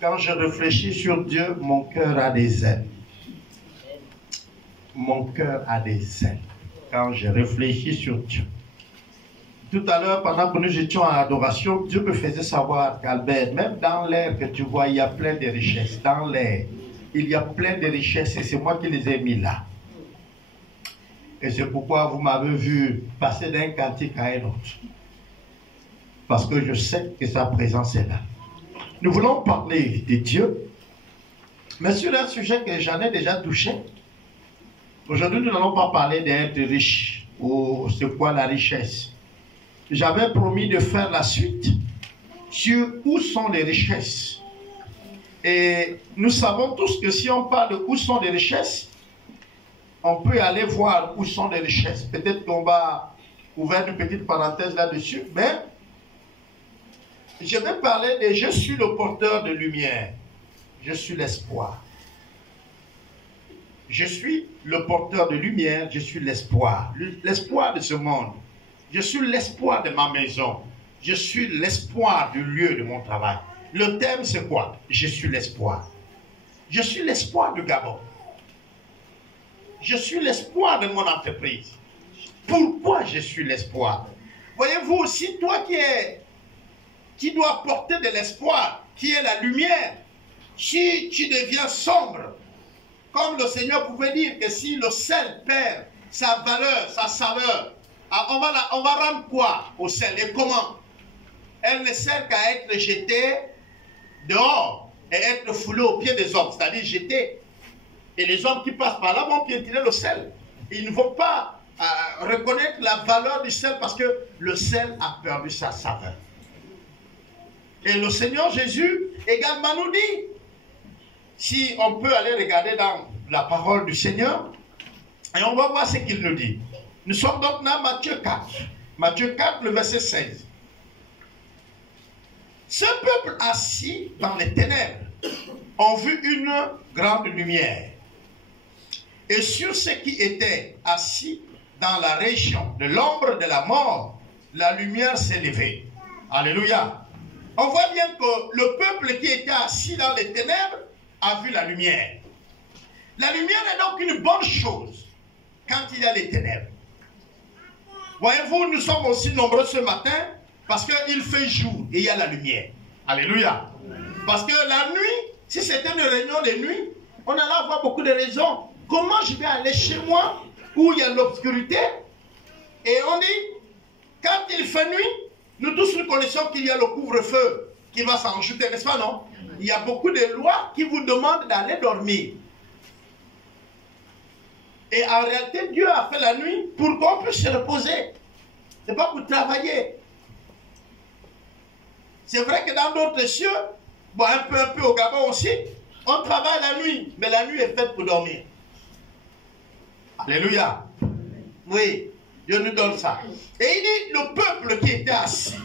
Quand je réfléchis sur Dieu, mon cœur a des ailes. Mon cœur a des ailes. Quand je réfléchis sur Dieu. Tout à l'heure, pendant que nous étions en adoration, Dieu me faisait savoir qu'Albert, même dans l'air que tu vois, il y a plein de richesses. Dans l'air, il y a plein de richesses et c'est moi qui les ai mis là. Et c'est pourquoi vous m'avez vu passer d'un cantique à un autre. Parce que je sais que sa présence est là. Nous voulons parler de Dieu, mais sur un sujet que j'en ai déjà touché. Aujourd'hui, nous n'allons pas parler d'être riche ou c'est quoi la richesse. J'avais promis de faire la suite sur où sont les richesses. Et nous savons tous que si on parle de où sont les richesses, on peut aller voir où sont les richesses. Peut-être qu'on va ouvrir une petite parenthèse là-dessus, mais je vais parler de je suis le porteur de lumière. Je suis l'espoir. Je suis le porteur de lumière, je suis l'espoir. L'espoir de ce monde. Je suis l'espoir de ma maison. Je suis l'espoir du lieu de mon travail. Le thème, c'est quoi? Je suis l'espoir. Je suis l'espoir du Gabon. Je suis l'espoir de mon entreprise. Pourquoi je suis l'espoir? Voyez-vous aussi, toi qui dois porter de l'espoir, qui est la lumière, si tu deviens sombre, comme le Seigneur pouvait dire que si le sel perd sa valeur, sa saveur, on va rendre quoi au sel et comment? Elle ne sert qu'à être jetée dehors et être foulée aux pieds des hommes, c'est-à-dire jetée. Et les hommes qui passent par là vont piétiner le sel. Ils ne vont pas reconnaître la valeur du sel parce que le sel a perdu sa saveur. Et le Seigneur Jésus également nous dit, si on peut aller regarder dans la parole du Seigneur, et on va voir ce qu'il nous dit. Nous sommes donc dans Matthieu 4. Matthieu 4, le verset 16. Ce peuple assis dans les ténèbres ont vu une grande lumière. Et sur ceux qui étaient assis dans la région de l'ombre de la mort, la lumière s'est levée. Alléluia. On voit bien que le peuple qui était assis dans les ténèbres a vu la lumière. La lumière est donc une bonne chose quand il y a les ténèbres. Voyez-vous, nous sommes aussi nombreux ce matin parce qu'il fait jour et il y a la lumière. Alléluia. Parce que la nuit, si c'était une réunion de nuit, on allait avoir beaucoup de raisons. Comment je vais aller chez moi où il y a l'obscurité? Et on dit, quand il fait nuit, nous tous nous connaissons qu'il y a le couvre-feu qui va s'en ajouter, n'est-ce pas, non? Il y a beaucoup de lois qui vous demandent d'aller dormir. Et en réalité, Dieu a fait la nuit pour qu'on puisse se reposer. Ce n'est pas pour travailler. C'est vrai que dans d'autres cieux, bon, un peu au Gabon aussi, on travaille la nuit, mais la nuit est faite pour dormir. Alléluia. Oui, Dieu nous donne ça. Et il dit, le peuple qui était assis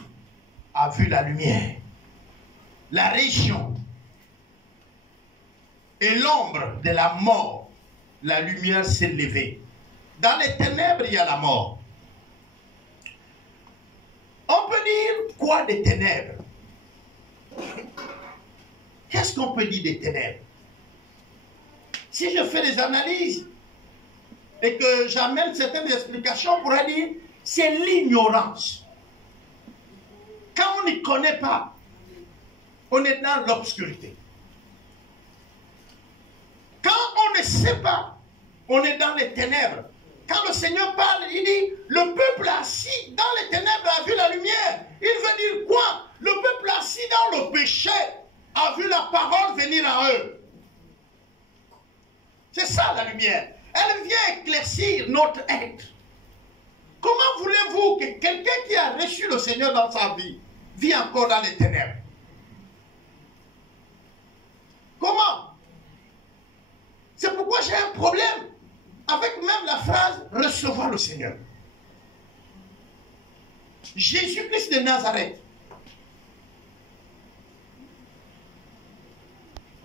a vu la lumière, la région et l'ombre de la mort. La lumière s'est levée. Dans les ténèbres, il y a la mort. On peut dire quoi des ténèbres? Qu'est-ce qu'on peut dire des ténèbres? Si je fais des analyses et que j'amène certaines explications, on pourrait dire c'est l'ignorance. Quand on n'y connaît pas, on est dans l'obscurité. Quand on ne sait pas, on est dans les ténèbres. Quand le Seigneur parle, il dit, le peuple assis dans les ténèbres a vu la lumière. Il veut dire quoi? Le peuple assis dans le péché a vu la parole venir à eux. C'est ça la lumière. Elle vient éclaircir notre être. Comment voulez-vous que quelqu'un qui a reçu le Seigneur dans sa vie vit encore dans les ténèbres? Comment? C'est pourquoi j'ai un problème avec même la phrase « recevoir le Seigneur ». Jésus-Christ de Nazareth.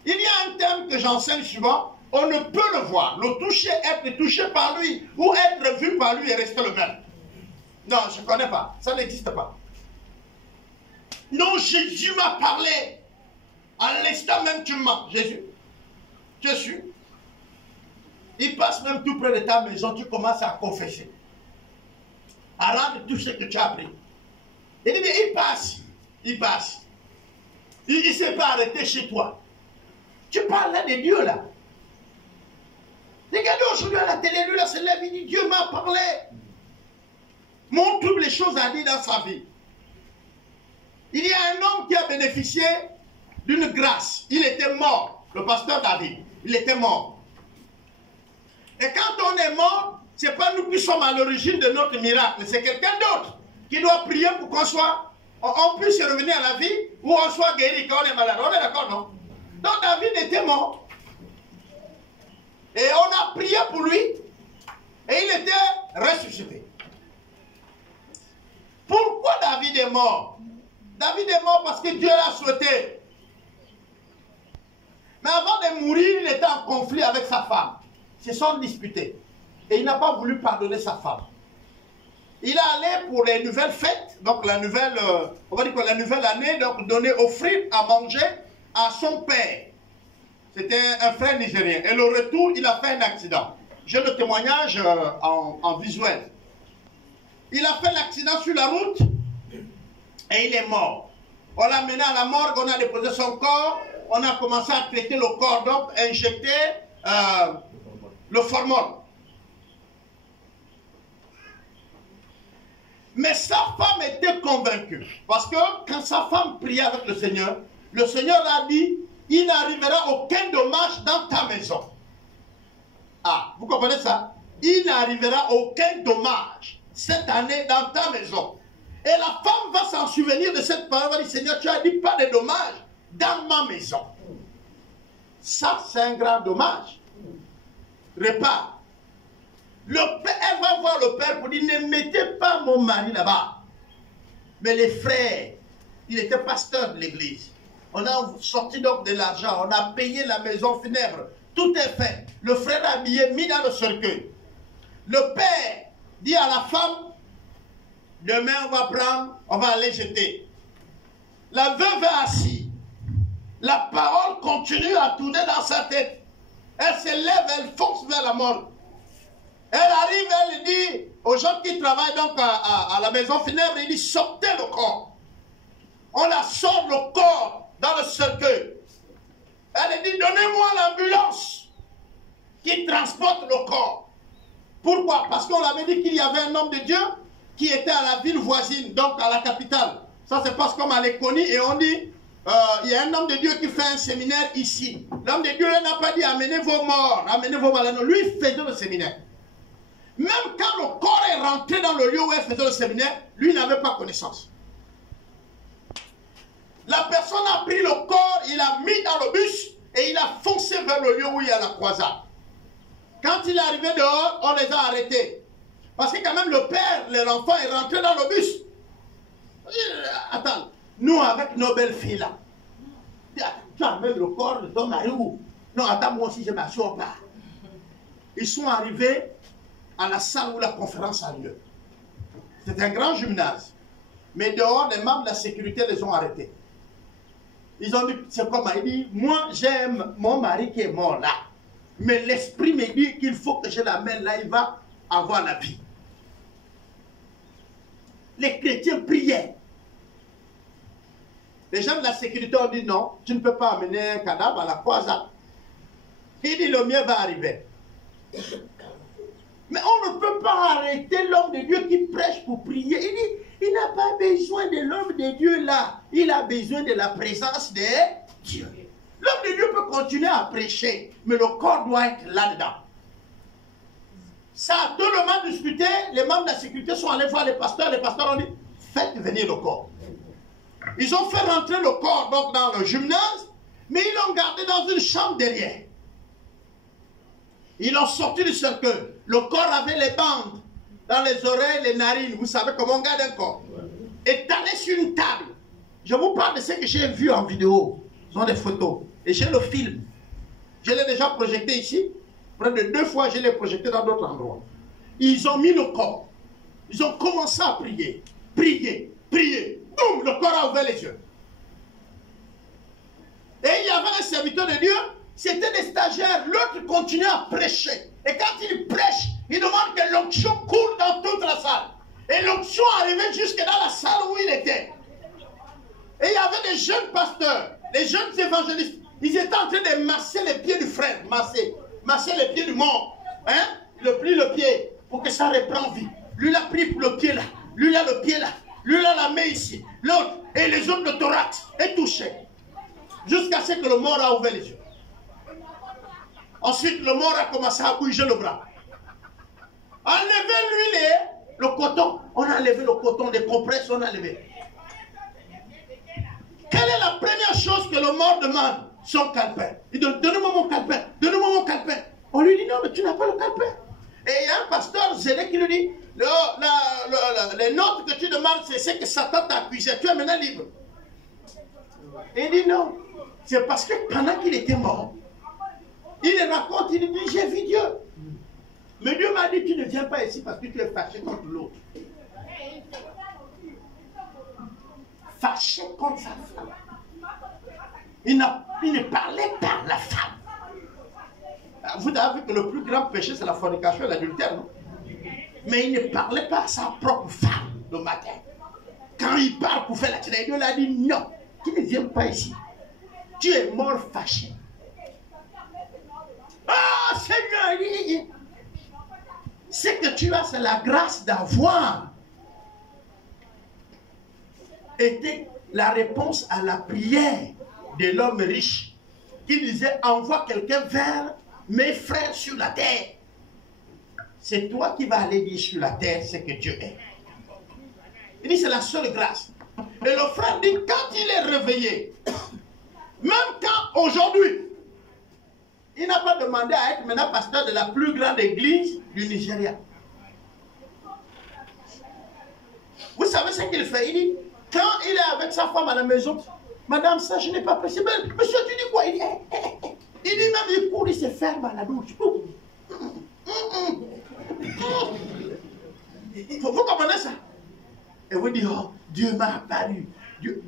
Il y a un thème que j'enseigne souvent. On ne peut le voir, le toucher, être touché par lui ou être vu par lui et rester le même. Non, je ne connais pas. Ça n'existe pas. Non, Jésus m'a parlé. À l'instant même, tu mens. Jésus, tu es sûr? Il passe même tout près de ta maison, tu commences à confesser. À rendre tout ce que tu as appris. Il dit, il passe. Il passe. Il ne s'est pas arrêté chez toi. Tu parles là de Dieu là. Regardez aujourd'hui à la télé, lui là se lève, il dit, Dieu m'a parlé. Montre les choses à dire dans sa vie. Il y a un homme qui a bénéficié d'une grâce. Il était mort. Le pasteur David. Il était mort. Et quand on est mort, ce n'est pas nous qui sommes à l'origine de notre miracle. C'est quelqu'un d'autre qui doit prier pour qu'on soit, on puisse revenir à la vie ou on soit guéri quand on est malade. On est d'accord, non? Donc David était mort. Et on a prié pour lui. Et il était ressuscité. Pourquoi David est mort? David est mort parce que Dieu l'a souhaité. Mais avant de mourir, il était en conflit avec sa femme. Ils se sont disputés. Et il n'a pas voulu pardonner sa femme. Il est allé pour les nouvelles fêtes, donc la nouvelle, on va dire que la nouvelle année, donc donner, offrir à manger à son père. C'était un frère nigérien. Et le retour, il a fait un accident. J'ai le témoignage en visuel. Il a fait l'accident sur la route et il est mort. On l'a mené à la morgue, on a déposé son corps, on a commencé à traiter le corps, donc injecter le formol. Mais sa femme était convaincue. Parce que quand sa femme priait avec le Seigneur a dit, il n'arrivera aucun dommage dans ta maison. Ah, vous comprenez ça? Il n'arrivera aucun dommage cette année dans ta maison. Et la femme va s'en souvenir de cette parole. Elle va dire, Seigneur, tu as dit pas de dommages dans ma maison. Ça, c'est un grand dommage. Repart. Elle va voir le père pour dire, ne mettez pas mon mari là-bas. Mais les frères, il était pasteur de l'église. On a sorti donc de l'argent, on a payé la maison funèbre. Tout est fait. Le frère habillé, mis dans le cercueil. Le père dit à la femme, demain on va prendre, on va aller jeter. La veuve est assise. La parole continue à tourner dans sa tête. Elle se lève, elle fonce vers la mort. Elle arrive, elle dit aux gens qui travaillent donc à la maison funèbre, il dit, sortez le corps. On la sort le corps dans le cercueil. Elle dit, donnez-moi l'ambulance qui transporte le corps. Pourquoi? Parce qu'on avait dit qu'il y avait un homme de Dieu qui était à la ville voisine, donc à la capitale. Ça se passe comme à l'Éconie et on dit, il y a un homme de Dieu qui fait un séminaire ici. L'homme de Dieu n'a pas dit, amenez vos morts, amenez vos malades. Lui, il faisait le séminaire. Même quand le corps est rentré dans le lieu où elle faisait le séminaire, lui n'avait pas connaissance. La personne a pris le corps, il l'a mis dans le bus et il a foncé vers le lieu où il y a la croisade. Quand il est arrivé dehors, on les a arrêtés. Parce que quand même le père, l'enfant est rentré dans le bus. Attends, nous avec nos belles filles là, tu amènes le corps de ton mari où? Non, attends, moi aussi je ne m'assure pas. Ils sont arrivés à la salle où la conférence a lieu. C'est un grand gymnase. Mais dehors, les membres de la sécurité les ont arrêtés. Ils ont dit, c'est comment? Il dit, moi j'aime mon mari qui est mort là. Mais l'esprit me dit qu'il faut que je l'amène là, il va avoir la vie. Les chrétiens priaient. Les gens de la sécurité ont dit non, tu ne peux pas amener un cadavre à la croisade. Il dit, le mien va arriver. Mais on ne peut pas arrêter l'homme de Dieu qui prêche pour prier. Il dit, il n'a pas besoin de l'homme de Dieu là. Il a besoin de la présence de Dieu. L'homme de Dieu peut continuer à prêcher, mais le corps doit être là-dedans. Ça a tellement discuté, les membres de la sécurité sont allés voir les pasteurs ont dit, faites venir le corps. Ils ont fait rentrer le corps donc, dans le gymnase, mais ils l'ont gardé dans une chambre derrière. Ils l'ont sorti du cercueil. Le corps avait les bandes dans les oreilles, les narines. Vous savez comment on garde un corps. Étalé sur une table. Je vous parle de ce que j'ai vu en vidéo. Ce sont des photos. Et j'ai le film. Je l'ai déjà projeté ici. Près de 2 fois, je l'ai projeté dans d'autres endroits. Ils ont mis le corps. Ils ont commencé à prier. Prier, prier. Boum, le corps a ouvert les yeux. Et serviteurs de Dieu, c'était des stagiaires. L'autre continuait à prêcher. Et quand il prêche, il demande que l'onction coule dans toute la salle. Et l'onction arrivait jusque dans la salle où il était. Et il y avait des jeunes pasteurs, des jeunes évangélistes. Ils étaient en train de masser les pieds du frère. Masser les pieds du mort. Hein? Il plie le pied pour que ça reprenne vie. Lui, il a pris le pied là. Lui, il a le pied là. Lui, il a la main ici. L'autre, et les autres, le thorax est touché. Jusqu'à ce que le mort a ouvert les yeux. Ensuite, le mort a commencé à bouger le bras. Enlevez-lui le coton. On a enlevé le coton, des compresses, on a enlevé. Quelle est la première chose que le mort demande? Son calepin. Il dit, donne-moi mon calepin, donne-moi mon calepin. On lui dit, non, mais tu n'as pas le calepin. Et il y a un pasteur zélé qui lui dit, les notes que tu demandes, c'est ce que Satan t'a accusé. Tu es maintenant libre. Et il dit, non. C'est parce que pendant qu'il était mort, il raconte, il dit, j'ai vu Dieu. Mais Dieu m'a dit, tu ne viens pas ici parce que tu es fâché contre l'autre. Fâché contre sa femme. Il ne parlait pas à la femme. Vous avez vu que le plus grand péché, c'est la fornication et l'adultère, non? Mais il ne parlait pas à sa propre femme le matin. Quand il part pour faire la télé, Dieu l'a dit, non, tu ne viens pas ici. Tu es mort fâché. Ah, Seigneur, ce que tu as, c'est la grâce d'avoir été la réponse à la prière de l'homme riche qui disait, envoie quelqu'un vers mes frères sur la terre. C'est toi qui vas aller dire sur la terre ce que Dieu est. Il dit, c'est la seule grâce. Et le frère dit, quand il est réveillé, même quand aujourd'hui, il n'a pas demandé à être maintenant pasteur de la plus grande église du Nigeria. Vous savez ce qu'il fait? Il dit, quand il est avec sa femme à la maison, madame, ça, je n'ai pas pressé. Monsieur, tu dis quoi? Il dit, il dit même, il court, il se ferme à la douche. Vous comprenez ça? Et vous dites, oh, Dieu m'a apparu. Dieu.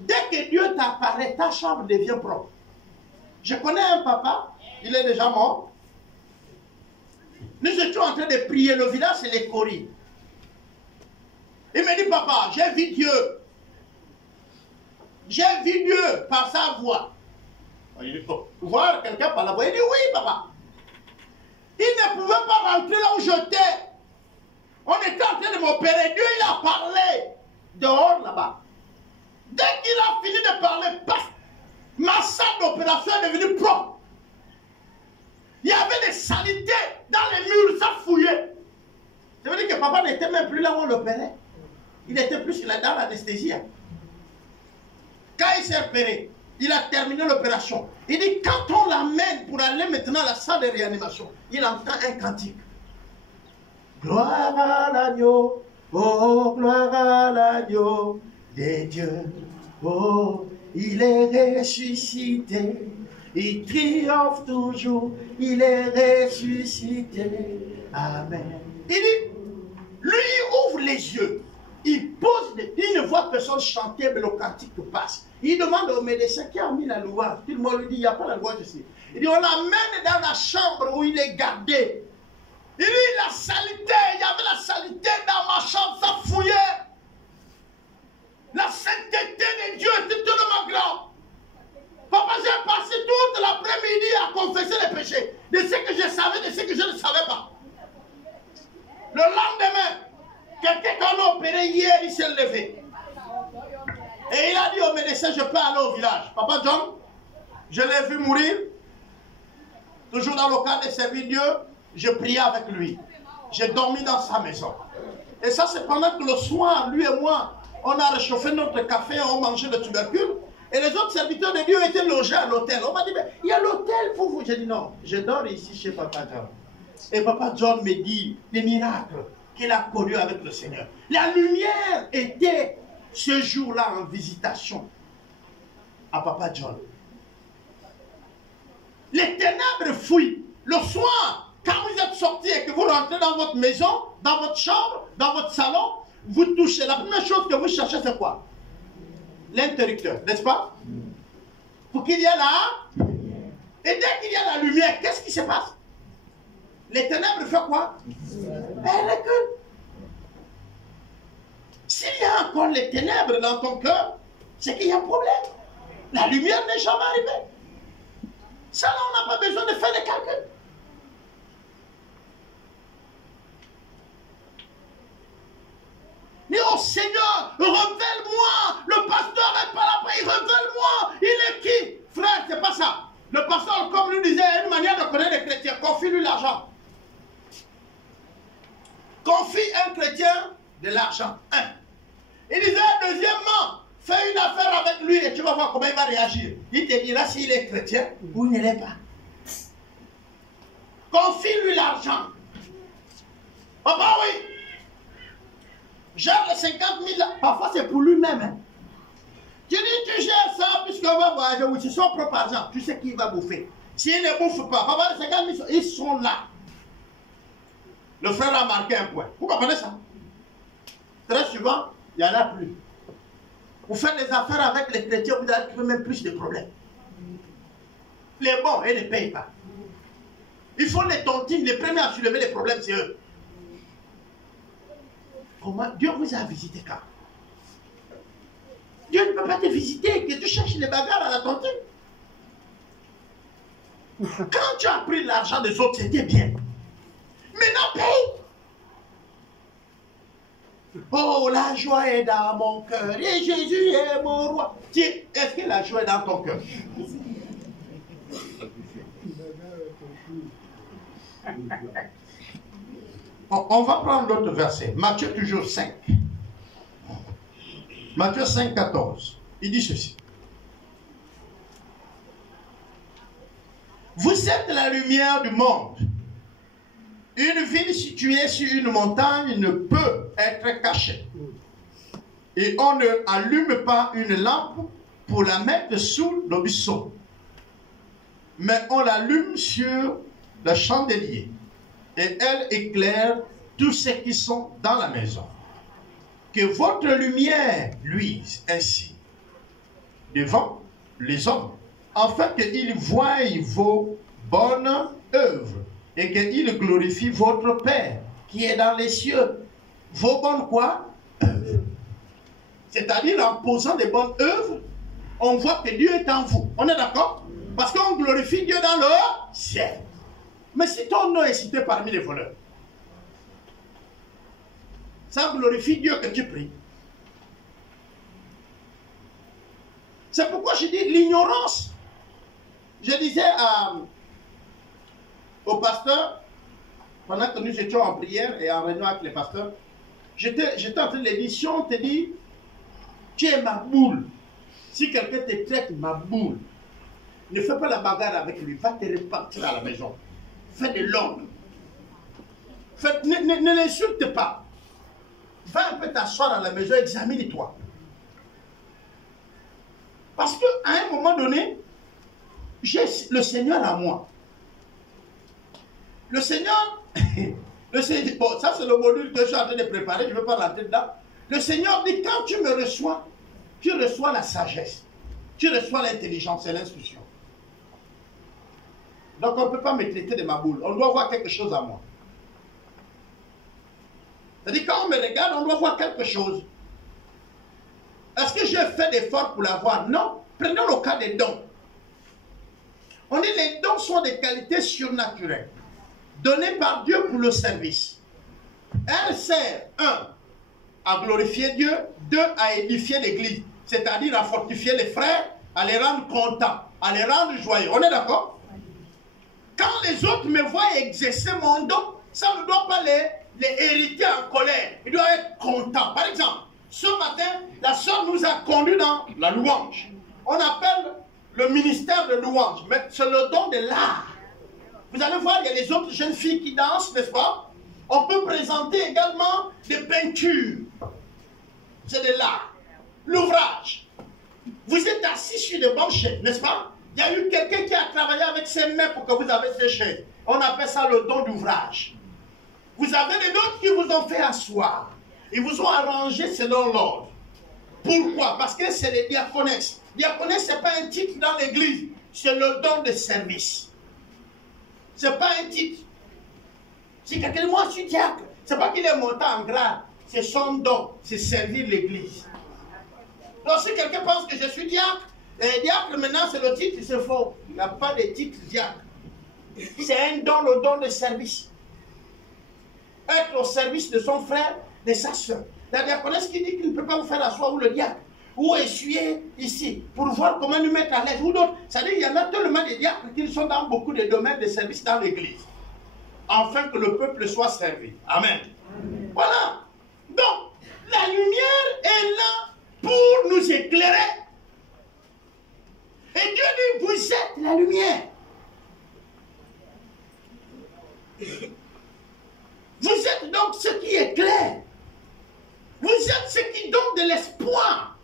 Dès que Dieu t'apparaît, ta chambre devient propre. Je connais un papa, il est déjà mort. Nous étions en train de prier, le village c'est les Coris. Il me dit, papa, j'ai vu Dieu. J'ai vu Dieu par sa voix. Il dit, oh, voir quelqu'un par la voix. Il dit, oui, papa. Il ne pouvait pas rentrer là où j'étais. On était en train de m'opérer. Dieu, il a parlé dehors là-bas. Dès qu'il a fini de parler, paf, ma salle d'opération est devenue propre. Il y avait des saletés dans les murs, ça fouillait. Ça veut dire que papa n'était même plus là où on l'opérait. Il était plus là dans l'anesthésie. Quand il s'est opéré, il a terminé l'opération. Il dit, quand on l'amène pour aller maintenant à la salle de réanimation, il entend un cantique. Gloire à l'agneau, oh gloire à l'agneau des dieux. Oh, il est ressuscité, il triomphe toujours, il est ressuscité. Amen. Il dit, lui il ouvre les yeux, il pose, il ne voit personne chanter, mais le cantique passe. Il demande au médecin qui a mis la louange. Tout le monde lui dit, il n'y a pas la louange ici. Il dit, on l'amène dans la chambre où il est gardé. Il dit, la saleté, il y avait la saleté dans ma chambre, ça fouillait. La sainteté de Dieu était tellement grande. Papa, j'ai passé toute l'après-midi à confesser les péchés. De ce que je savais, de ce que je ne savais pas. Le lendemain, quelqu'un qu'on a opéré hier, il s'est levé. Et il a dit au médecin, je peux aller au village. Papa John, je l'ai vu mourir. Toujours dans le cadre de servir Dieu, je priais avec lui. J'ai dormi dans sa maison. Et ça, c'est pendant que le soir, lui et moi, on a réchauffé notre café, on mangeait le tubercule. Et les autres serviteurs de Dieu étaient logés à l'hôtel. On m'a dit, mais il y a l'hôtel pour vous. J'ai dit, non, je dors ici chez Papa John. Et Papa John me dit des miracles qu'il a connus avec le Seigneur. La lumière était ce jour-là en visitation à Papa John. Les ténèbres fuient. Le soir, quand vous êtes sortis et que vous rentrez dans votre maison, dans votre chambre, dans votre salon, vous touchez. La première chose que vous cherchez, c'est quoi? l'interrupteur, n'est-ce pas? Pour qu'il y ait là. Et dès qu'il y a la lumière, qu'est-ce qui se passe? Les ténèbres font quoi? Elles reculent. S'il y a encore les ténèbres dans ton cœur, c'est qu'il y a un problème. La lumière n'est jamais arrivée. Ça, là, on n'a pas besoin de faire des calculs. Mais oh Seigneur, révèle-moi. Le pasteur n'est pas là, il révèle-moi. Il est qui? Frère, c'est pas ça. Le pasteur, comme nous disait, a une manière de connaître les chrétiens. Confie-lui l'argent. Confie un chrétien de l'argent. Un. Il disait, deuxièmement, fais une affaire avec lui et tu vas voir comment il va réagir. Il te dira s'il est chrétien ou il ne l'est pas. Confie-lui l'argent. Papa, oui. Gère les 50 000 là. Parfois, c'est pour lui-même. Hein. Tu dis, tu gères ça puisqu'on va voyager. Oui, c'est son propre argent. Tu sais qui va bouffer. S'il ne bouffe pas, papa, les 50 000, ils sont là. Le frère a marqué un point. Vous comprenez ça? Très souvent, il n'y en a plus. Vous faites des affaires avec les chrétiens, vous allez trouver même plus de problèmes. Les bons, ils ne payent pas. Ils font les tontines, les premiers à soulever les problèmes, c'est eux. Comment Dieu vous a visité quand? Dieu ne peut pas te visiter, que tu cherches les bagarres à la tontine. Quand tu as pris l'argent des autres, c'était bien. Maintenant, paye. Oh, la joie est dans mon cœur et Jésus est mon roi. Est-ce que la joie est dans ton cœur? On va prendre l'autre verset. Matthieu toujours 5. Matthieu 5, 14. Il dit ceci. Vous êtes la lumière du monde. Une ville située sur une montagne ne peut être cachée. Et on ne allume pas une lampe pour la mettre sous le buisson. Mais on l'allume sur le chandelier. Et elle éclaire tous ceux qui sont dans la maison. Que votre lumière luise ainsi devant les hommes, afin qu'ils voient vos bonnes œuvres et qu'il glorifie votre Père qui est dans les cieux. Vos bonnes quoi? Œuvres. C'est-à-dire en posant des bonnes œuvres, on voit que Dieu est en vous. On est d'accord? Parce qu'on glorifie Dieu dans le ciel. Mais si ton nom est cité parmi les voleurs, ça glorifie Dieu que tu pries. C'est pourquoi je dis l'ignorance. Je disais au pasteur, pendant que nous étions en prière et en réunion avec les pasteurs, j'étais en train de dire, si on te dit, tu es ma boule, si quelqu'un te traite ma boule, ne fais pas la bagarre avec lui, va te repartir à la maison. Fais de l'ordre. Ne l'insulte pas. Va un peu t'asseoir à la maison, examine-toi. Parce qu'à un moment donné, j'ai le Seigneur à moi. Le Seigneur, bon, ça c'est le module que je suis en train de préparer, je ne veux pas rentrer dedans. Le Seigneur dit, quand tu me reçois, tu reçois la sagesse, tu reçois l'intelligence et l'instruction. Donc on ne peut pas me traiter de ma boule, on doit voir quelque chose à moi. C'est-à-dire quand on me regarde, on doit voir quelque chose. Est-ce que j'ai fait d'efforts pour l'avoir? Non. Prenons le cas des dons. On dit que les dons sont des qualités surnaturelles, données par Dieu pour le service. Elle sert, 1, à glorifier Dieu, 2, à édifier l'Église, c'est-à-dire à fortifier les frères, à les rendre contents, à les rendre joyeux. On est d'accord? Quand les autres me voient exercer mon don, ça ne doit pas les hériter en colère. Ils doivent être contents. Par exemple, ce matin, la soeur nous a conduits dans la louange. On appelle le ministère de louange, mais c'est le don de l'art. Vous allez voir, il y a les autres jeunes filles qui dansent, n'est-ce pas? On peut présenter également des peintures. C'est de l'art. L'ouvrage. Vous êtes assis sur de bonnes chaises, n'est-ce pas? Il y a eu quelqu'un qui a travaillé avec ses mains pour que vous avez ces chaises. On appelle ça le don d'ouvrage. Vous avez des autres qui vous ont fait asseoir. Ils vous ont arrangé selon l'ordre. Pourquoi? Parce que c'est les diaconesses. Diaconesse, ce n'est pas un titre dans l'église. C'est le don de service. Ce n'est pas un titre. Si quelqu'un dit, moi je suis diacre, ce n'est pas qu'il est monté en grade. C'est son don, c'est servir l'église. Donc si quelqu'un pense que je suis diacre, et diacre maintenant c'est le titre, c'est faux. Il n'y a pas de titre diacre. C'est un don, le don de service. Être au service de son frère, de sa soeur. La diaconesse qui dit qu'il ne peut pas vous faire asseoir, ou le diacre, ou essuyer ici, pour voir comment nous mettre à l'aise, ou d'autres. C'est-à-dire qu'il y en a tellement de diacres qui sont dans beaucoup de domaines de service dans l'église. Afin que le peuple soit servi. Amen. Amen. Voilà. Donc, la lumière est là pour nous éclairer. Et Dieu dit, vous êtes la lumière. Vous êtes donc ce qui éclaire. Vous êtes ce qui donne de l'espoir.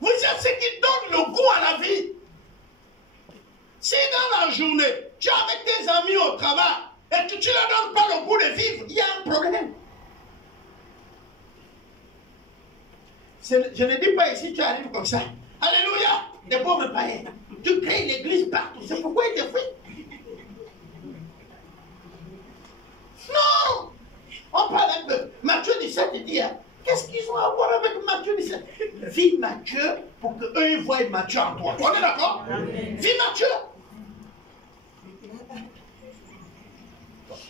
Vous êtes ce qui donne le goût à la vie. Si dans la journée, tu es avec tes amis au travail et que tu ne leur donnes pas le goût de vivre, il y a un problème. Je ne dis pas ici, tu arrives comme ça. Alléluia, des pauvres païens. Tu crées l'église partout. C'est pourquoi ils te fuient. Non! On parle un peu. Matthieu 17, il dit, hein, qu'est-ce qu'ils ont à voir avec Matthieu 17? Vis Matthieu pour qu'eux ils voient Matthieu en toi. On est d'accord? Vis Matthieu.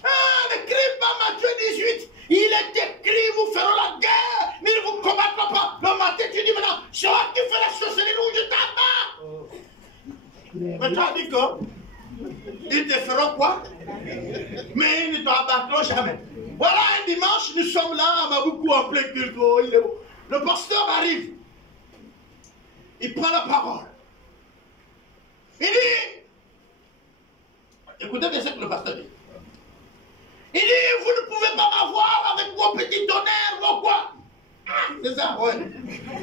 Ah, ne crie pas Matthieu 18. Il est écrit, vous ferez la guerre, mais ils ne vous combattront pas. Le matin, tu dis maintenant, c'est moi qui fais la sorcellerie où je t'attends. Mais tu as dit que ils te feront quoi? Mais ils ne t'abattront jamais. Voilà, un dimanche, nous sommes là à Maboukou en plein culte. Le pasteur arrive. Il prend la parole. Il dit, écoutez bien ce que le pasteur dit. Il dit, vous ne pouvez pas m'avoir avec vos petits tonnerres, vos quoi? C'est ça, ouais.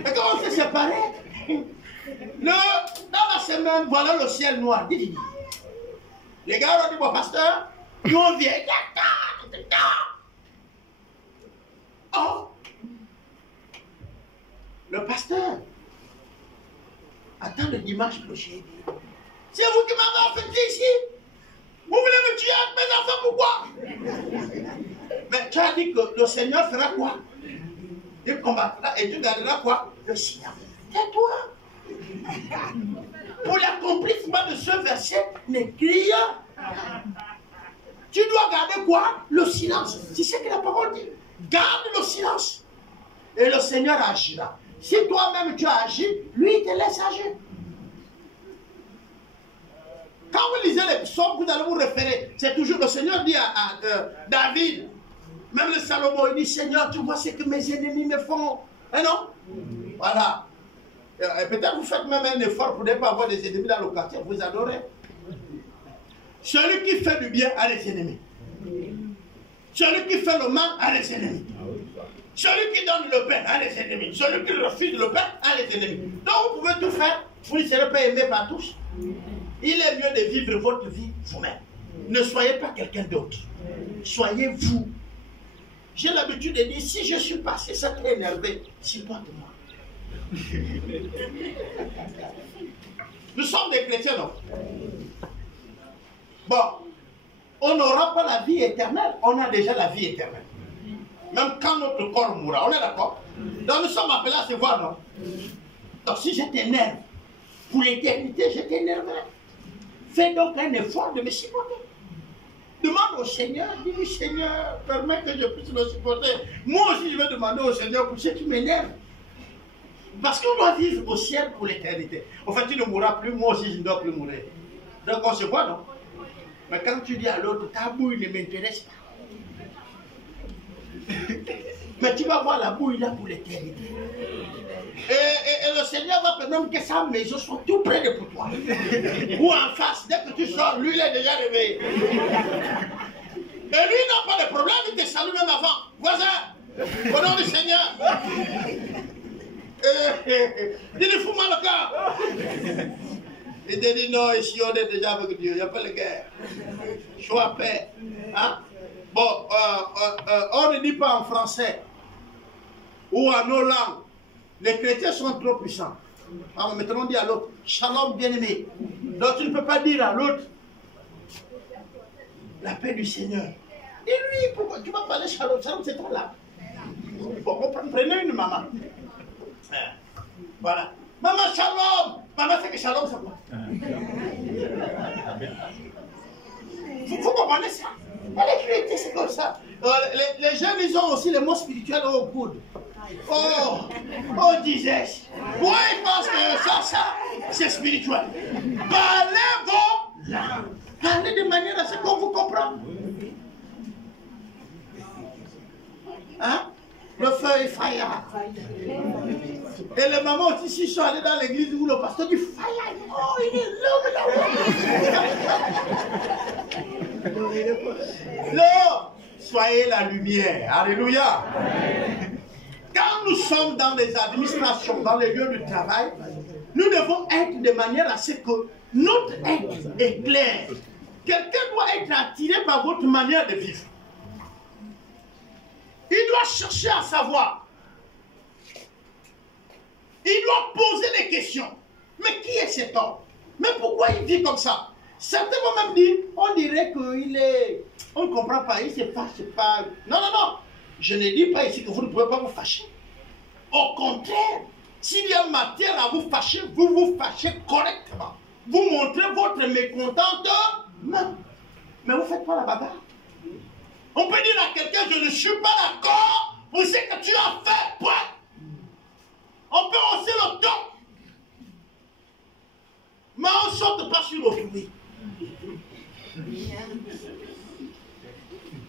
Et quand on s'est séparés, dans la semaine, voilà le ciel noir. Les gars ont dit, bon pasteur, nous on vient. Oh, le pasteur attends le dimanche clocher. C'est vous qui m'avez affecté ici. Vous voulez me tuer avec mes enfants, pourquoi? Mais tu as dit que le Seigneur fera quoi? Il combattra et tu garderas quoi? Le Seigneur. Tais-toi. Pour l'accomplissement de ce verset, ne crie. Tu dois garder quoi? Le silence. C'est ce que la parole dit. Garde le silence. Et le Seigneur agira. Si toi-même tu as agi, lui il te laisse agir. Quand vous lisez les psaumes, vous allez vous référer. C'est toujours le Seigneur dit à David, même le Salomon, il dit, Seigneur, tu vois ce que mes ennemis me font. Eh non? Voilà. Peut-être vous faites même un effort pour ne pas avoir des ennemis dans le quartier. Vous adorez. Celui qui fait du bien a des ennemis. Celui qui fait le mal a des ennemis. Celui qui donne le pain a des ennemis. Celui qui refuse le pain a des ennemis. Donc vous pouvez tout faire. Vous ne serez pas aimé par tous. Il est mieux de vivre votre vie vous-même. Ne soyez pas quelqu'un d'autre. Soyez vous. J'ai l'habitude de dire, si je suis passé, ça t'est énervé, supporte-moi. Nous sommes des chrétiens, non? Bon, on n'aura pas la vie éternelle, on a déjà la vie éternelle. Même quand notre corps mourra, on est d'accord? Donc nous sommes appelés à se voir, non? Donc si je t'énerve, pour l'éternité, je t'énerverai. Fais donc un effort de me supporter. Demande au Seigneur, dis-lui, Seigneur, permets que je puisse le supporter. Moi aussi, je vais demander au Seigneur pour ce qui m'énerve. Parce qu'on doit vivre au ciel pour l'éternité. En fait, tu ne mourras plus, moi aussi, je ne dois plus mourir. Donc on se voit, non? Mais quand tu dis à l'autre, ta bouille ne m'intéresse pas. Mais tu vas voir la bouille là pour l'éternité. Et le Seigneur va permettre que sa maison soit tout près de pour toi. Ou en face, dès que tu sors, lui il est déjà réveillé. Et lui n'a pas de problème, il te salue même avant. Voisin, au nom du Seigneur. Il est fou mal le cœur. Il te dit non, ici on est déjà avec Dieu, il n'y a pas de guerre. Sois paix. Hein? Bon, on ne dit pas en français. ou à nos langues. Les chrétiens sont trop puissants. Alors maintenant on dit à l'autre, shalom bien-aimé. Donc tu ne peux pas dire à l'autre, la paix du Seigneur. Et lui, pourquoi tu vas parler shalom? Shalom, c'est toi là. Bon, prenez une maman. Voilà. Maman, shalom. Maman, c'est que shalom, c'est quoi? Vous comprenez ça? Les chrétiens, c'est comme ça. Les jeunes, ils ont aussi les mots spirituels au coude. Oh, disais-je. Pourquoi ils pensent que ça, c'est spirituel? Parlez vos langues. Parlez de manière à ce qu'on vous comprend. Hein? Le feu est fire. Et les mamans aussi, s'ils sont allés dans l'église où le pasteur dit fire. Oh, il est là. Non, soyez la lumière. Alléluia. Quand nous sommes dans les administrations, dans les lieux de travail, nous devons être de manière à ce que notre être est clair. Quelqu'un doit être attiré par votre manière de vivre. Il doit chercher à savoir. Il doit poser des questions. Mais qui est cet homme? Mais pourquoi il vit comme ça? Certains vont même dire, on dirait qu'il est... On ne comprend pas, il se fâche pas. Non, non, non. Je ne dis pas ici que vous ne pouvez pas vous fâcher. Au contraire, s'il y a matière à vous fâcher, vous vous fâchez correctement. Vous montrez votre mécontentement. Mais vous ne faites pas la bagarre. On peut dire à quelqu'un, je ne suis pas d'accord pour ce que tu as fait. Point. On peut hausser le ton. Mais on ne saute pas sur autrui.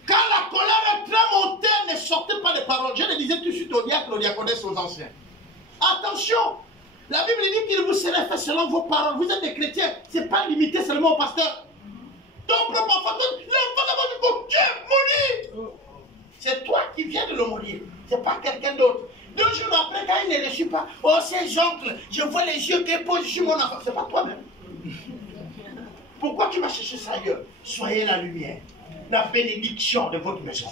Quand la colère est très montée, ne sortez pas de paroles. Je le disais tout de suite au diacre, aux diaconesses, aux anciens. Attention, la Bible dit qu'il vous serait fait selon vos paroles. Vous êtes des chrétiens, ce n'est pas limité seulement au pasteur. Ton propre enfant, l'enfant d'abord du coup, Dieu maudit. C'est toi qui viens de le maudire, ce n'est pas quelqu'un d'autre. 2 jours après, quand il ne reçut pas, oh ces oncles, je vois les yeux qui posent sur mon enfant. Ce n'est pas toi-même. Pourquoi tu vas chercher ça ailleurs? Soyez la lumière, la bénédiction de votre maison.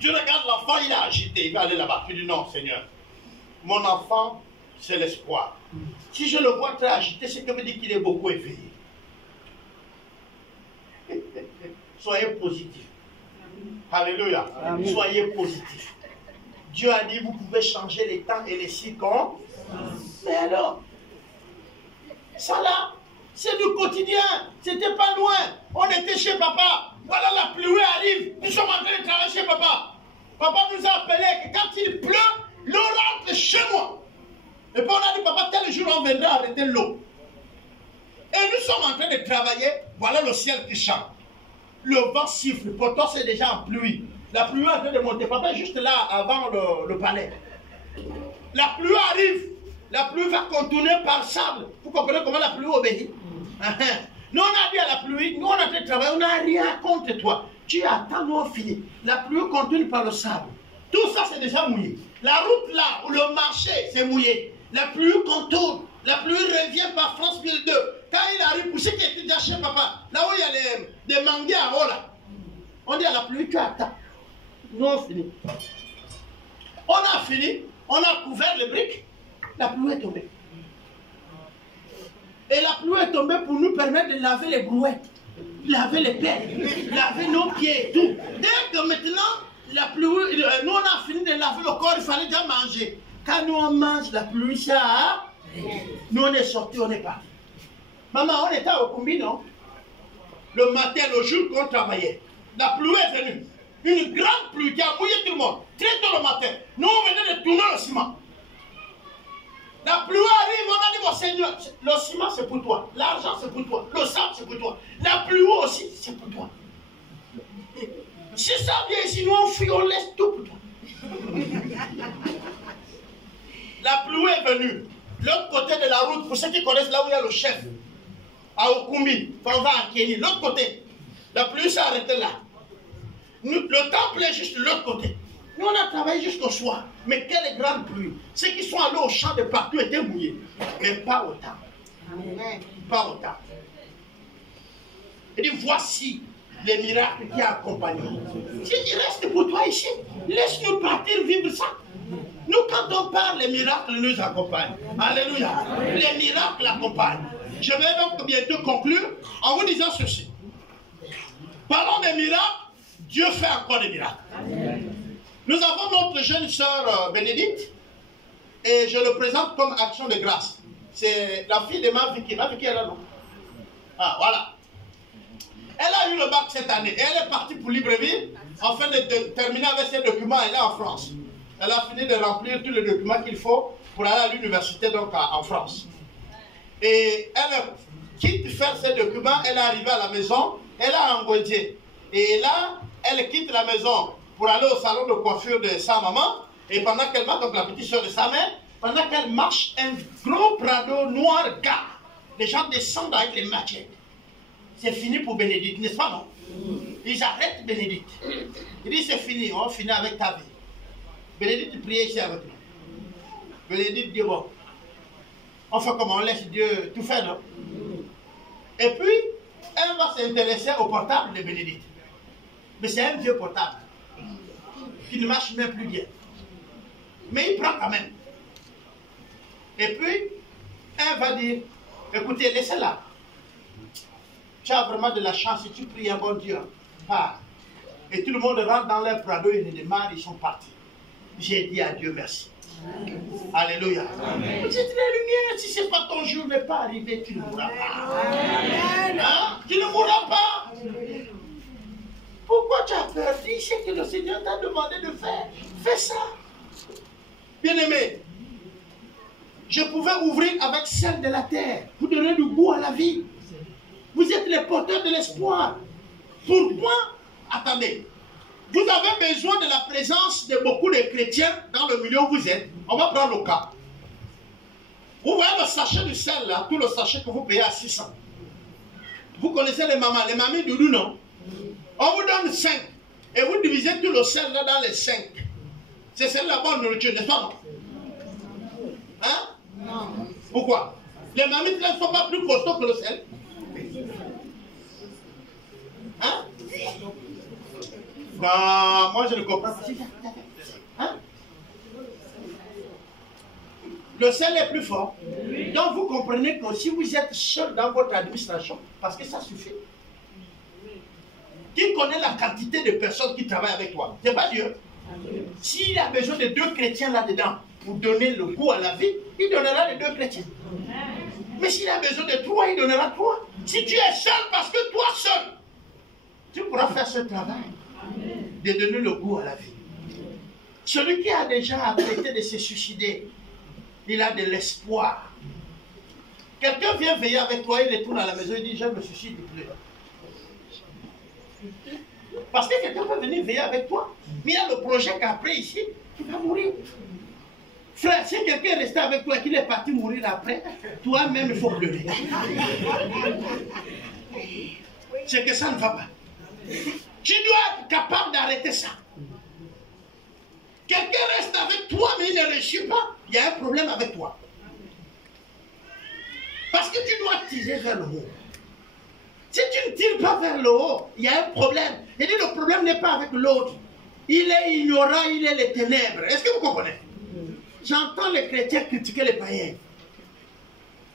Tu regardes l'enfant, il est agité, il va aller là-bas. Tu dis non, Seigneur, mon enfant, c'est l'espoir. Si je le vois très agité, c'est que me dit qu'il est beaucoup éveillé. Soyez positif. Alléluia. Amen. Soyez positif. Dieu a dit, vous pouvez changer les temps et les circonstances. Mais alors, ça là, c'est du quotidien. C'était pas loin. On était chez papa. Voilà, la pluie arrive. Nous sommes en train de travailler chez papa. Papa nous a appelé que quand il pleut, l'eau rentre chez moi. Et puis on a dit, papa, tel jour on viendra arrêter l'eau. Et nous sommes en train de travailler. Voilà le ciel qui chante. Le vent siffle. Pourtant, c'est déjà en pluie. La pluie est en train de monter. Papa est juste là avant le palais. La pluie arrive. La pluie va contourner par sable. Vous comprenez comment la pluie obéit? Nous, on a dit à la pluie, nous, on a en train de travailler, on n'a rien contre toi. Tu attends, nous, on finit. La pluie continue par le sable. Tout ça, c'est déjà mouillé. La route là, où le marché, c'est mouillé. La pluie contourne. La pluie revient par France 1002. Quand il arrive, pour ceux qui étaient déjà chez papa, là où il y a des manguiers à haut là, on dit à la pluie, tu attends. Nous, on finit. On a fini, on a couvert les briques, la pluie est tombée. Et la pluie est tombée pour nous permettre de laver les brouettes, laver les pelles, laver nos pieds et tout. Dès que maintenant, la pluie, nous on a fini de laver le corps, il fallait déjà manger. Quand nous on mange la pluie, ça, nous on est sortis, on est partis. Maman, on était au Kumbi, non? Le matin, le jour qu'on travaillait, la pluie est venue. Une grande pluie qui a mouillé tout le monde. Très tôt le matin, nous on venait de tourner le ciment. La pluie arrive, on a dit, bon Seigneur, le ciment c'est pour toi, l'argent c'est pour toi, le sable c'est pour toi, la pluie aussi c'est pour toi. Si ça vient ici, nous on fuit, on laisse tout pour toi. La pluie est venue. L'autre côté de la route, pour ceux qui connaissent là où il y a le chef, à Okumbi, on va à Kény, l'autre côté. La pluie s'est arrêtée là. Le temple est juste de l'autre côté. Nous, on a travaillé jusqu'au soir. Mais quelle grande pluie. Ceux qui sont allés au champ de partout étaient mouillés. Mais pas autant. Amen. Pas autant. Il dit, voici les miracles qui accompagnent. Il reste pour toi ici. Laisse-nous partir vivre ça. part, les miracles nous accompagnent. Alléluia. Les miracles l'accompagnent. Je vais donc bientôt conclure en vous disant ceci. Parlons des miracles, Dieu fait encore des miracles. Nous avons notre jeune sœur Bénédicte, et je le présente comme action de grâce. C'est la fille de ma Vicky. Ma Vicky est là, non? Ah, voilà. Elle a eu le bac cette année, et elle est partie pour Libreville, afin de terminer avec ses documents. Elle est en France. Elle a fini de remplir tous les documents qu'il faut pour aller à l'université, donc en France. Et elle quitte faire ses documents, elle est arrivée à la maison, elle a engouillé. Et là, elle quitte la maison pour aller au salon de coiffure de sa maman. Et pendant qu'elle marche, donc la petite soeur de sa mère, pendant qu'elle marche, un gros Prado noir gars, les gens descendent avec les machettes. C'est fini pour Bénédicte, n'est-ce pas, non? Ils arrêtent Bénédicte. Ils disent c'est fini, on finit avec ta vie. Bénédicte priait ici avec nous. Bénédicte dit bon, on fait comment? On laisse Dieu tout faire, non? Et puis, elle va s'intéresser au portable de Bénédicte. Mais c'est un vieux portable qui ne marche même plus bien. Mais il prend quand même. Et puis, elle va dire, écoutez, laissez-la. Tu as vraiment de la chance si tu pries un bon Dieu. Ah. Et tout le monde rentre dans leur Prado, ils démarrent, ils sont partis. J'ai dit à Dieu merci. Alléluia. Amen. Vous êtes la lumière, si ce n'est pas ton jour n'est pas arrivé, tu ne mourras pas. Hein? Tu ne mourras pas. Pourquoi tu as peur? Dis ce que le Seigneur t'a demandé de faire. Fais ça. Bien-aimé, je pouvais ouvrir avec celle de la terre pour donner du goût à la vie. Vous êtes les porteurs de l'espoir. Pourquoi? Attendez. Vous avez besoin de la présence de beaucoup de chrétiens dans le milieu où vous êtes. On va prendre le cas. Vous voyez le sachet de sel là, tout le sachet que vous payez à 600. Vous connaissez les mamans, les mamies du loup, non? On vous donne 5. Et vous divisez tout le sel là dans les 5. C'est celle la bonne nourriture, n'est-ce pas, non? Hein? Non. Pourquoi? Les mamies ne sont pas plus costauds que le sel. Hein? Non, moi je ne comprends pas. Hein? Le sel est plus fort. Donc vous comprenez que si vous êtes seul dans votre administration, parce que ça suffit. Qui connaît la quantité de personnes qui travaillent avec toi? C'est pas Dieu. S'il a besoin de 2 chrétiens là-dedans pour donner le goût à la vie, il donnera les 2 chrétiens. Mais s'il a besoin de 3, il donnera 3. Si tu es seul, parce que toi seul, tu pourras faire ce travail de donner le goût à la vie. Celui qui a déjà arrêté de se suicider, il a de l'espoir. Quelqu'un vient veiller avec toi, il retourne à la maison, il dit, je me suicide plus. Parce que quelqu'un peut venir veiller avec toi, mais il y a le projet qu'après ici, tu vas mourir. Frère, si quelqu'un est resté avec toi et qu'il est parti mourir après, toi-même il faut pleurer. C'est que ça ne va pas. Tu dois être capable d'arrêter ça. Quelqu'un reste avec toi, mais il ne réussit pas, il y a un problème avec toi. Parce que tu dois tirer vers le haut. Si tu ne tires pas vers le haut, il y a un problème. Il dit le problème n'est pas avec l'autre. Il est ignorant, il est les ténèbres. Est-ce que vous comprenez? J'entends les chrétiens critiquer les païens.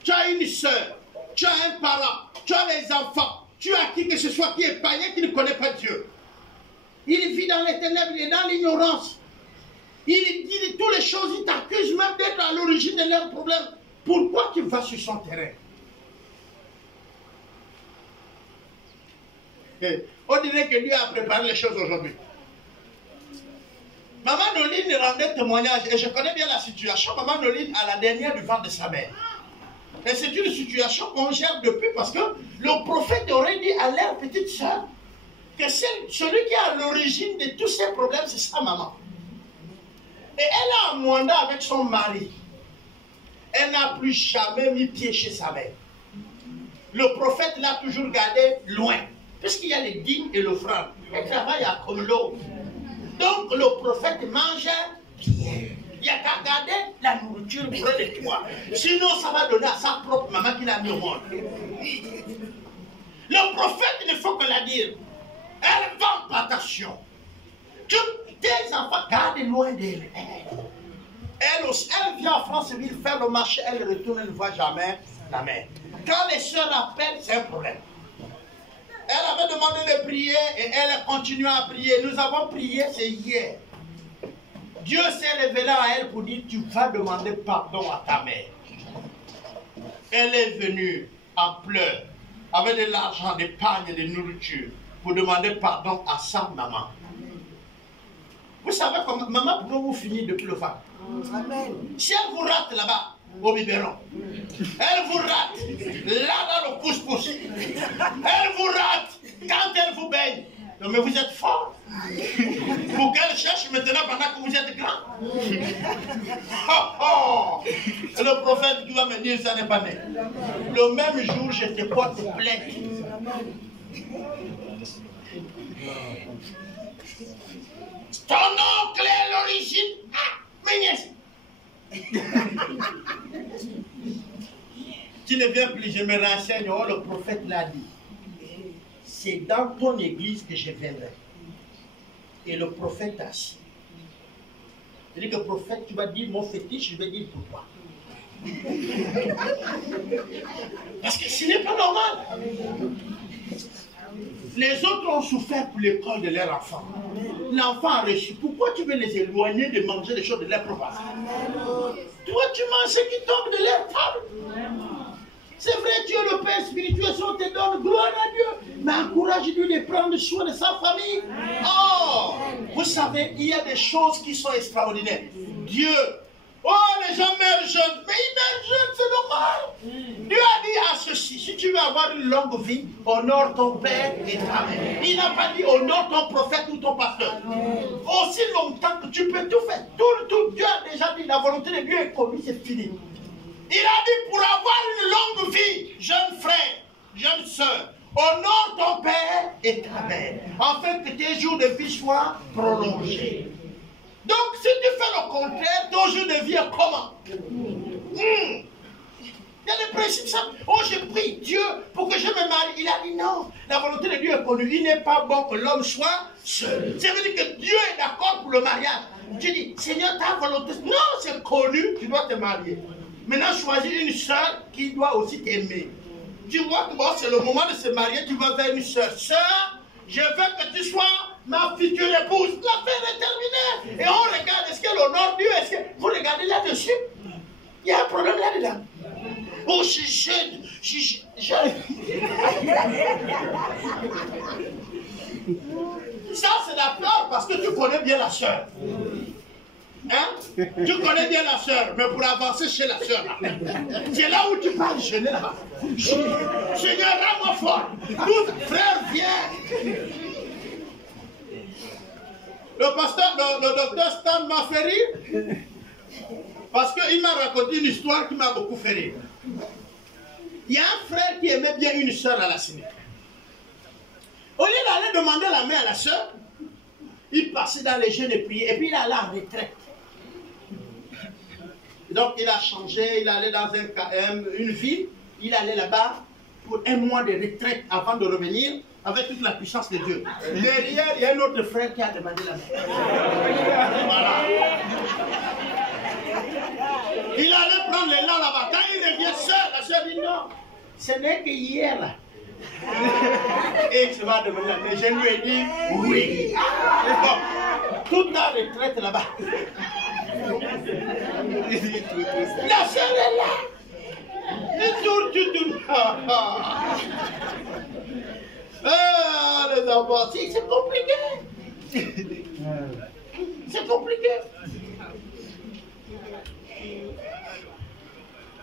Tu as une soeur, tu as un parent, tu as les enfants, tu as qui que ce soit qui est païen, qui ne connaît pas Dieu. Il vit dans les ténèbres, il est dans l'ignorance. Il dit toutes les choses, il t'accuse même d'être à l'origine de leurs problèmes. Pourquoi tu vas sur son terrain? On dirait que Dieu a préparé les choses aujourd'hui. Maman Noline rendait témoignage, et je connais bien la situation. Maman Noline a la dernière du ventre de sa mère. Et c'est une situation qu'on gère depuis parce que le prophète aurait dit à leur petite soeur que celui qui est à l'origine de tous ces problèmes, c'est sa maman. Et elle a un mandat avec son mari. Elle n'a plus jamais mis pied chez sa mère. Le prophète l'a toujours gardé loin. Puisqu'il y a les dîmes et l'offrande. Elle travaille à comme l'eau. Donc le prophète mange bien. Il n'y a qu'à garder la nourriture près de toi. Sinon, ça va donner à sa propre maman qui l'a mis au monde. Le prophète, il ne faut que la dire. Elle vend pas attention. Que tes enfants gardent loin d'elle. Elle vient en France, elle faire le marché, elle retourne, elle ne voit jamais la mère. Quand les soeurs appellent, c'est un problème. Elle avait demandé de prier et elle a continué à prier. Nous avons prié, c'est hier. Dieu s'est révélé à elle pour dire, tu vas demander pardon à ta mère. Elle est venue en pleurs, avec de l'argent, des pagnes, de nourriture, pour demander pardon à sa maman. Vous savez comment maman pourrait vous finir depuis le phare. Amen. Si elle vous rate là-bas, au biberon, elle vous rate là dans le pouce-pouce, elle vous rate quand elle vous baigne. Non mais vous êtes fort. Pour qu'elle cherche maintenant pendant que vous êtes grand. Oh, oh. Le prophète qui va me dire ça n'est pas né. Le même jour, je te porte plainte. Ton oncle est l'origine. Ah, mes nièces. Tu ne viens plus, je me renseigne. Oh, le prophète l'a dit. C'est dans ton église que je viendrai. Et le prophète a assis. Il dit que le prophète, tu vas dire mon fétiche, je vais dire pourquoi. Parce que ce n'est pas normal. Les autres ont souffert pour l'école de leur enfant. L'enfant a reçu. Pourquoi tu veux les éloigner de manger les choses de leur province? Toi, tu manges ce qui tombe de leur table. C'est vrai, tu es le Père spirituel, si on te donne gloire à Dieu. Mais encourage-lui de prendre soin de sa famille. Oh, vous savez, il y a des choses qui sont extraordinaires. Dieu, oh, les gens meurent jeunes. Mais ils meurent jeunes, c'est normal. Dieu a dit à ceci, si tu veux avoir une longue vie, honore ton Père et ta mère. Il n'a pas dit honore ton prophète ou ton pasteur. Aussi longtemps que tu peux tout faire. Tout. Dieu a déjà dit, la volonté de Dieu est connue, c'est fini. Il a dit pour avoir une longue vie, jeune frère, jeune soeur, honore ton père et ta mère, afin que tes jours de vie soient prolongés. Donc si tu fais le contraire, ton jour de vie est comment? Il y a des principes simples. Oh, j'ai pris Dieu pour que je me marie. Il a dit non. La volonté de Dieu est connue. Il n'est pas bon que l'homme soit seul. Ça veut dire que Dieu est d'accord pour le mariage. Tu dis, Seigneur, ta volonté. Non, c'est connu. Tu dois te marier. Maintenant, choisis une soeur qui doit aussi t'aimer. Tu vois que bon, c'est le moment de se marier. Tu vas vers une soeur. Sœur, je veux que tu sois ma future épouse. L'affaire est terminée. Et on regarde, est-ce qu'elle honore Dieu? Est-ce que vous regardez là-dessus? Il y a un problème là-dedans. Oh, je suis jeune. Je suis jeune. Ça, c'est la peur parce que tu connais bien la soeur. Hein? Tu connais bien la soeur, mais pour avancer chez la soeur, c'est là où tu parles jeûner là-bas. Seigneur, rends-moi fort. Tout frère, viens. Le pasteur, le docteur Stan m'a fait rire parce qu'il m'a raconté une histoire qui m'a beaucoup fait rire. Il y a un frère qui aimait bien une soeur à la Sénèque. Au lieu d'aller demander la main à la soeur, il passait dans les jeûnes et priait, et puis il allait en retraite. Donc il a changé, il allait dans une ville, il allait là-bas pour un mois de retraite avant de revenir avec toute la puissance de Dieu. Derrière, il y a un autre frère qui a demandé la main. Voilà. Il allait prendre l'élan là-bas. Quand il revient seul, la soeur dit non, ce n'est que hier là. Et tu vas demander la main. Je lui ai dit oui. Bon, toute la retraite là-bas. La soeur est là. Et tu ah, les enfants, c'est compliqué. C'est compliqué.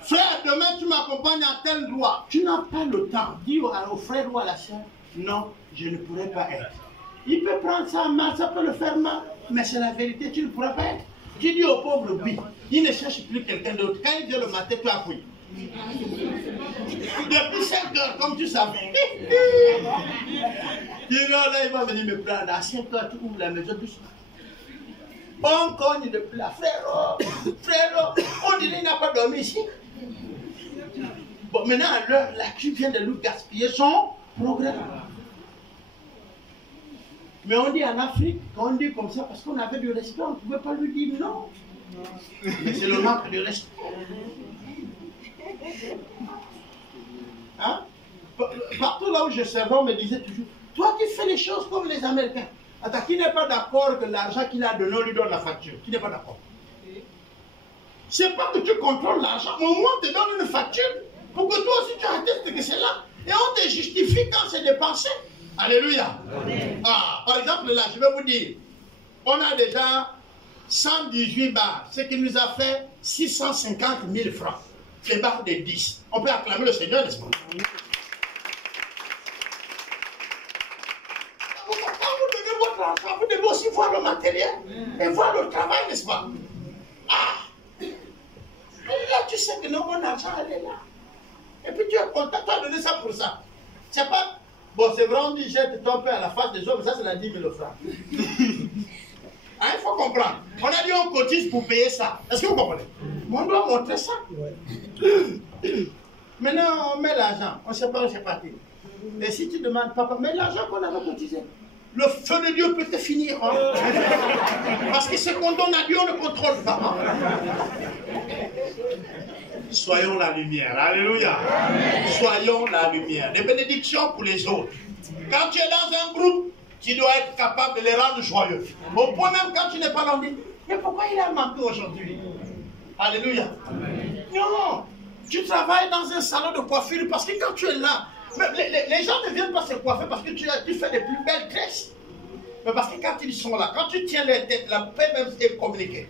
Frère, demain tu m'accompagnes à tel endroit. Tu n'as pas le temps. Dis au frère ou à la soeur, non, je ne pourrai pas être. Il peut prendre ça mal, ça peut le faire mal, mais c'est la vérité, tu ne pourras pas être. Tu dis au pauvre oui, il ne cherche plus quelqu'un d'autre. Quand il vient le matin, tu as fouillé. Depuis 5 heures, comme tu savais. Dis non, là, il va venir me prendre. À 5 heures, tu ouvres la maison doucement. On cogne depuis là. Frère, on dirait qu'il n'a pas dormi ici. Bon, maintenant, à l'heure, là, tu viens de lui gaspiller son programme. Mais on dit en Afrique, quand on dit comme ça, parce qu'on avait du respect, on ne pouvait pas lui dire non. Mais c'est le manque de respect. Hein? Partout là où je servais, on me disait toujours, toi qui fais les choses comme les Américains. Attends, qui n'est pas d'accord que l'argent qu'il a donné, on lui donne la facture? Qui n'est pas d'accord? C'est pas que tu contrôles l'argent, mais au moins on te donne une facture pour que toi aussi tu attestes que c'est là. Et on te justifie quand c'est dépensé. Alléluia. Ah, par exemple, là, je vais vous dire, on a déjà 118 barres, ce qui nous a fait 650 000 francs. Les barres de 10. On peut acclamer le Seigneur, n'est-ce pas? Quand vous donnez votre argent, vous devez aussi voir le matériel et voir le travail, n'est-ce pas? Ah! Là, tu sais que non, mon argent, elle est là. Et puis tu es content, tu as donné ça pour ça. C'est pas, bon, c'est vrai, on dit jette ton pain à la face des hommes, ça c'est la 10 000 francs. Hein, il faut comprendre. On a dit on cotise pour payer ça. Est-ce que vous comprenez? On doit montrer ça. Maintenant, on met l'argent, on ne sait pas où c'est parti. Et si tu demandes, papa, mais l'argent qu'on avait cotisé, le feu de Dieu peut te finir. Hein? Parce que ce qu'on donne à Dieu, on ne contrôle pas. Soyons la lumière. Alléluia. Soyons la lumière. Des bénédictions pour les autres. Quand tu es dans un groupe, tu dois être capable de les rendre joyeux. Au point même quand tu n'es pas là, on dit, mais pourquoi il a manqué aujourd'hui? Alléluia. Non, tu travailles dans un salon de coiffure parce que quand tu es là, les gens ne viennent pas se coiffer parce que tu fais les plus belles tresses. Mais parce que quand ils sont là, quand tu tiens les têtes, la paix même est communiquée.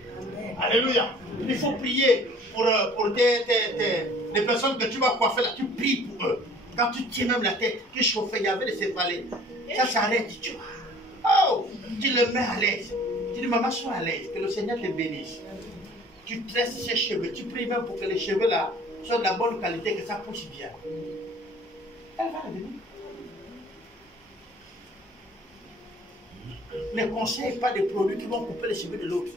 Alléluia. Il faut prier pour des personnes que tu vas coiffer là. Tu pries pour eux. Quand tu tiens même la tête, tu chauffes, il y avait des céphalées. Ça s'arrête, tu vois. Oh, tu le mets à l'aise. Tu dis, maman, sois à l'aise, que le Seigneur te bénisse. Tu tresses ses cheveux, tu pries même pour que les cheveux là soient de la bonne qualité, que ça pousse bien. Elle va revenir. Ne conseille pas des produits qui vont couper les cheveux de l'autre.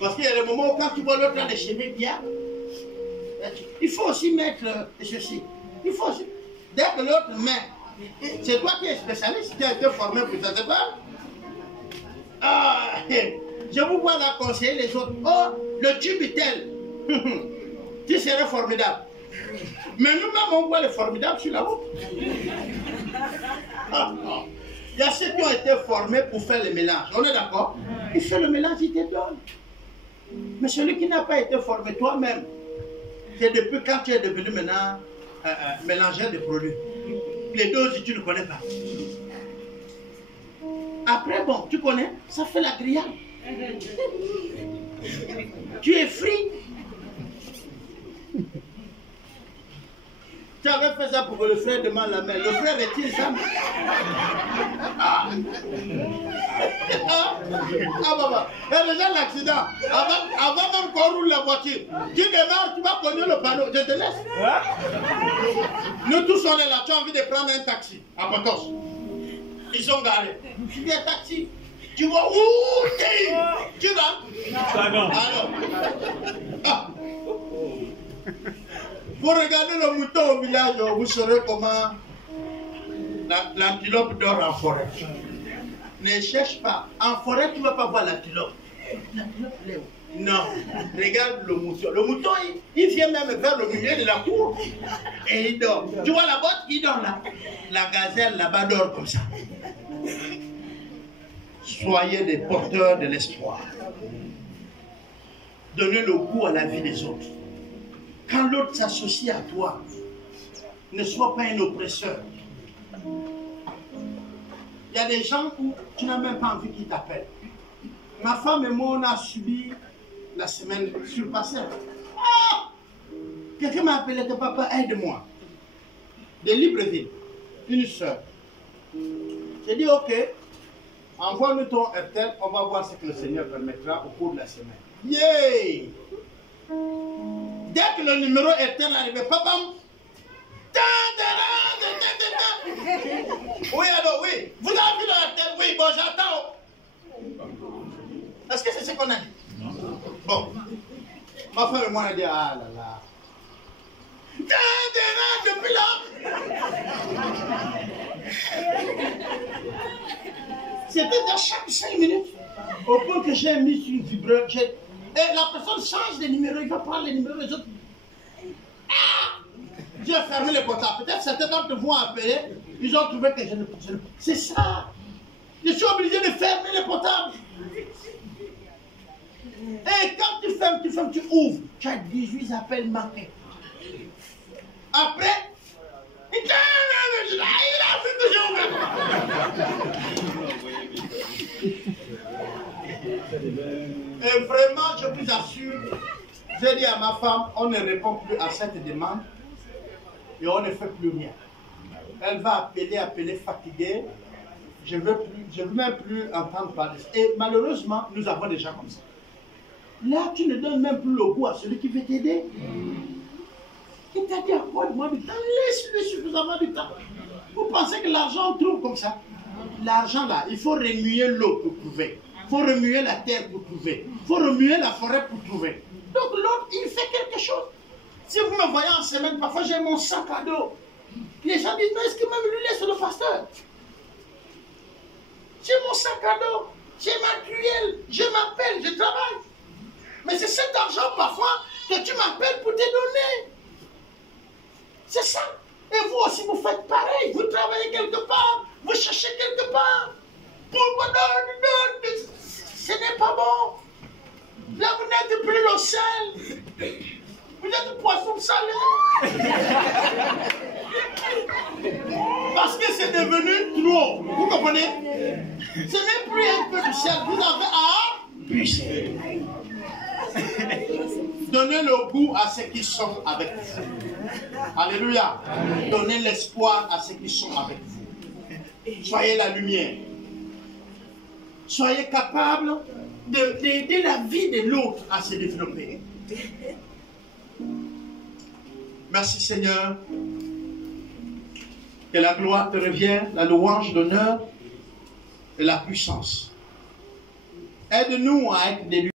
Parce qu'il y a des moments où quand tu vois l'autre a les cheveux bien, il faut aussi mettre ceci. Il faut aussi. Dès que l'autre met, c'est toi qui es spécialiste, qui as été formé pour ça, c'est pas? Ah, je vous vois là conseiller les autres. Oh, le tube est tel. Tu serais formidable. Mais nous-mêmes, on voit les formidables sur la route. Il y a ceux qui ont été formés pour faire le mélange. On est d'accord? Il fait le mélange, il te donne. Mais celui qui n'a pas été formé toi-même, c'est depuis quand tu es devenu maintenant mélangeur de produits. Les doses, tu ne connais pas. Après, bon, tu connais, ça fait la grillade. Tu es free. Tu avais fait ça pour que le frère demande la main. Le frère est-il ça? Ah, papa. Il y a déjà l'accident. Avant même qu'on roule la voiture, tu démarres, tu vas conduire le panneau. Je te laisse. Nous tous on est là. Tu as envie de prendre un taxi à Potos. Ils sont garés. Tu dis un taxi. Tu vois où tu vas? Alors. Ah. Vous regardez le mouton au village, vous saurez comment l'antilope dort en forêt. Ne cherche pas. En forêt, tu ne vas pas voir l'antilope. Non. Regarde le mouton. Le mouton, il vient même vers le milieu de la cour et il dort. Tu vois la botte, il dort là. La gazelle là-bas dort comme ça. Soyez des porteurs de l'espoir. Donnez le goût à la vie des autres. Quand l'autre s'associe à toi, ne sois pas un oppresseur. Il y a des gens où tu n'as même pas envie qu'ils t'appellent. Ma femme et moi, on a subi la semaine surpassée. Ah! Quelqu'un m'a appelé que papa, aide-moi. De Libreville, une soeur. J'ai dit, ok, envoie-nous ton RTL, on va voir ce que le Seigneur permettra au cours de la semaine. Yeah! Dès que le numéro RTL arrivé, papa, oui, alors, oui. Vous avez vu le RTL? Oui, bon, j'attends. Est-ce que c'est ce qu'on a dit? Non. Bon. Ma femme et moi, on a dit, ah là là. Depuis là. C'était à chaque 5 minutes. Au point que j'ai mis sur le vibreur. Et la personne change de numéro, il va prendre les numéros des autres. Ah! J'ai fermé le portable. Peut-être certains d'entre vous ont appelé, ils ont trouvé que je ne. C'est ça. Je suis obligé de fermer le portable. Et quand tu fermes, tu ouvres. Tu as 18 appels manqués. Après, il a vu que j'ai ouvert. Et vraiment, je vous assure, j'ai dit à ma femme, on ne répond plus à cette demande et on ne fait plus rien. Elle va appeler fatiguée. Je ne veux même plus entendre parler. Et malheureusement, nous avons des gens comme ça. Là, tu ne donnes même plus le goût à celui qui veut t'aider. Il t'a dit, accorde-moi du temps, laisse-lui suffisamment du temps. Vous pensez que l'argent on trouve comme ça? L'argent là, il faut remuer l'eau pour trouver. Il faut remuer la terre pour trouver. Il faut remuer la forêt pour trouver. Donc l'autre, il fait quelque chose. Si vous me voyez en semaine, parfois j'ai mon sac à dos. Les gens disent, mais est-ce que même lui laisse le pasteur? J'ai mon sac à dos, j'ai ma truelle, je m'appelle, je travaille. Mais c'est cet argent parfois que tu m'appelles pour te donner. C'est ça. Et vous aussi, vous faites pareil. Vous travaillez quelque part, vous cherchez quelque part. Pourquoi non? Ce n'est pas bon. Là, vous n'êtes plus le sel. Vous êtes poisson salé. Parce que c'est devenu trop. Vous comprenez? Ce n'est plus un peu de sel. Vous avez à puiser. Donnez le goût à ceux qui sont avec vous. Alléluia. Donnez l'espoir à ceux qui sont avec vous. Soyez la lumière. Soyez capable d'aider la vie de l'autre à se développer. Merci Seigneur. Que la gloire te revienne, la louange, l'honneur et la puissance. Aide-nous à être des